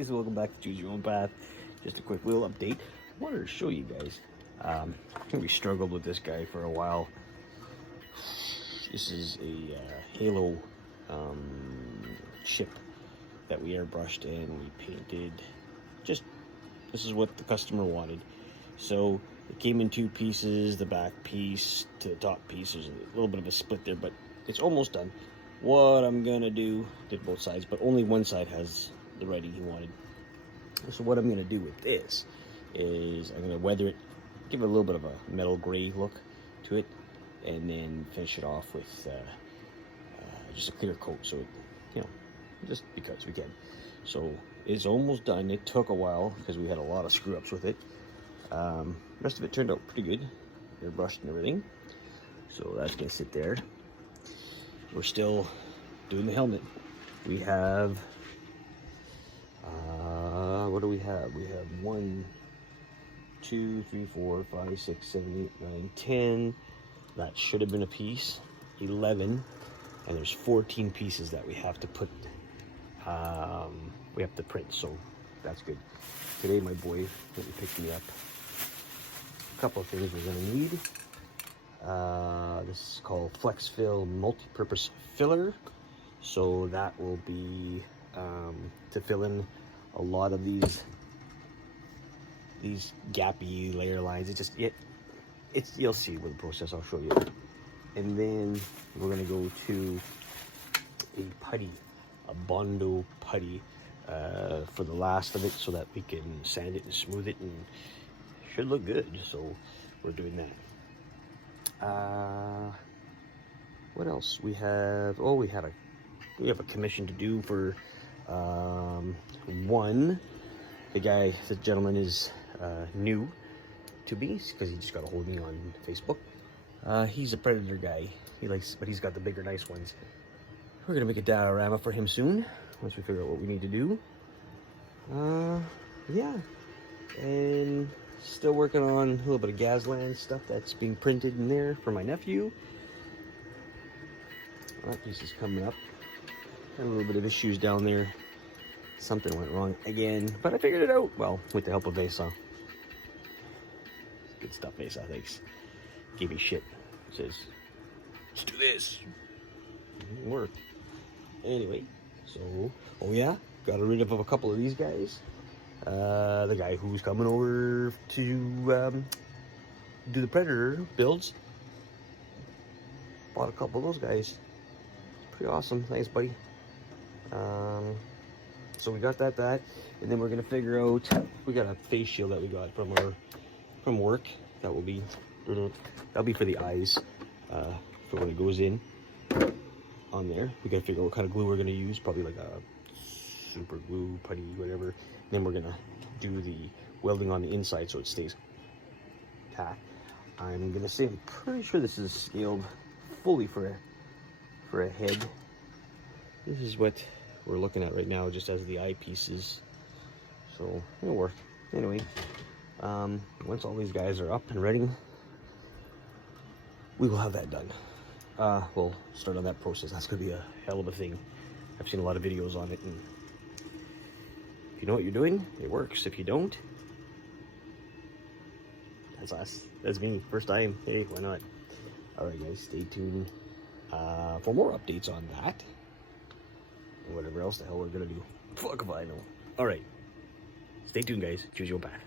guys, welcome back to Choose Your Own Path. Just a quick little update. I wanted to show you guys. We struggled with this guy for a while. This is a Halo ship that we airbrushed and we painted. This is what the customer wanted. So it came in two pieces, the back piece to the top piece. There's a little bit of a split there, but it's almost done. What I'm gonna do, did both sides, but only one side has the writing he wanted. So what I'm gonna do with this is I'm gonna weather it, give it a little bit of a metal gray look to it, and then finish it off with just a clear coat. So it, just because we can. So it's almost done. It took a while because we had a lot of screw ups with it. Rest of it turned out pretty good. Airbrushed and everything. So that's gonna sit there. We're still doing the helmet. We have, what do we have? We have 1, 2, 3, 4, 5, 6, 7, 8, 9, 10. That should have been a piece. 11. And there's 14 pieces that we have to put, we have to print. So that's good. Today my boy went and picked me up a couple of things we're gonna need. This is called Flex Fill Multi-Purpose Filler. So that will be to fill in a lot of these gappy layer lines. It's you'll see with the process. I'll show you. And then we're gonna go to a putty, a Bondo putty, for the last of it, so that we can sand it and smooth it, and it should look good. So we're doing that. What else we have? Oh, we have a commission to do for the gentleman is new to me because he just got a hold of me on Facebook. He's a Predator guy. But he's got the bigger, nice ones. We're gonna make a diorama for him soon once we figure out what we need to do. Yeah, and still working on a little bit of Gazland stuff that's being printed in there for my nephew. That piece is coming up. Had a little bit of issues down there. Something went wrong again, but I figured it out. Well, with the help of Vesa. Good stuff, Vesa. Thanks. Gave me shit. Says, let's do this. It didn't work. Anyway, so, oh yeah, got rid of a couple of these guys. The guy who's coming over to do the Predator builds bought a couple of those guys. Pretty awesome. Thanks, buddy. So we got that, and then we're gonna figure out. We got a face shield that we got from work. That'll be for the eyes, for when it goes in on there. We gotta figure out what kind of glue we're gonna use. Probably like a super glue, putty, whatever. And then we're gonna do the welding on the inside so it stays tack. I'm gonna say I'm pretty sure this is scaled fully for a head. This is what we're looking at right now, just as the eyepieces. So it'll work. Anyway, once all these guys are up and ready, we will have that done. We'll start on that process. That's gonna be a hell of a thing. I've seen a lot of videos on it, and if you know what you're doing, it works. If you don't, that's us. That's me. First time. Hey, why not? Alright guys, stay tuned for more updates on that. And whatever else the hell we're gonna do. Fuck if I know. Alright. Stay tuned guys. Choose your path.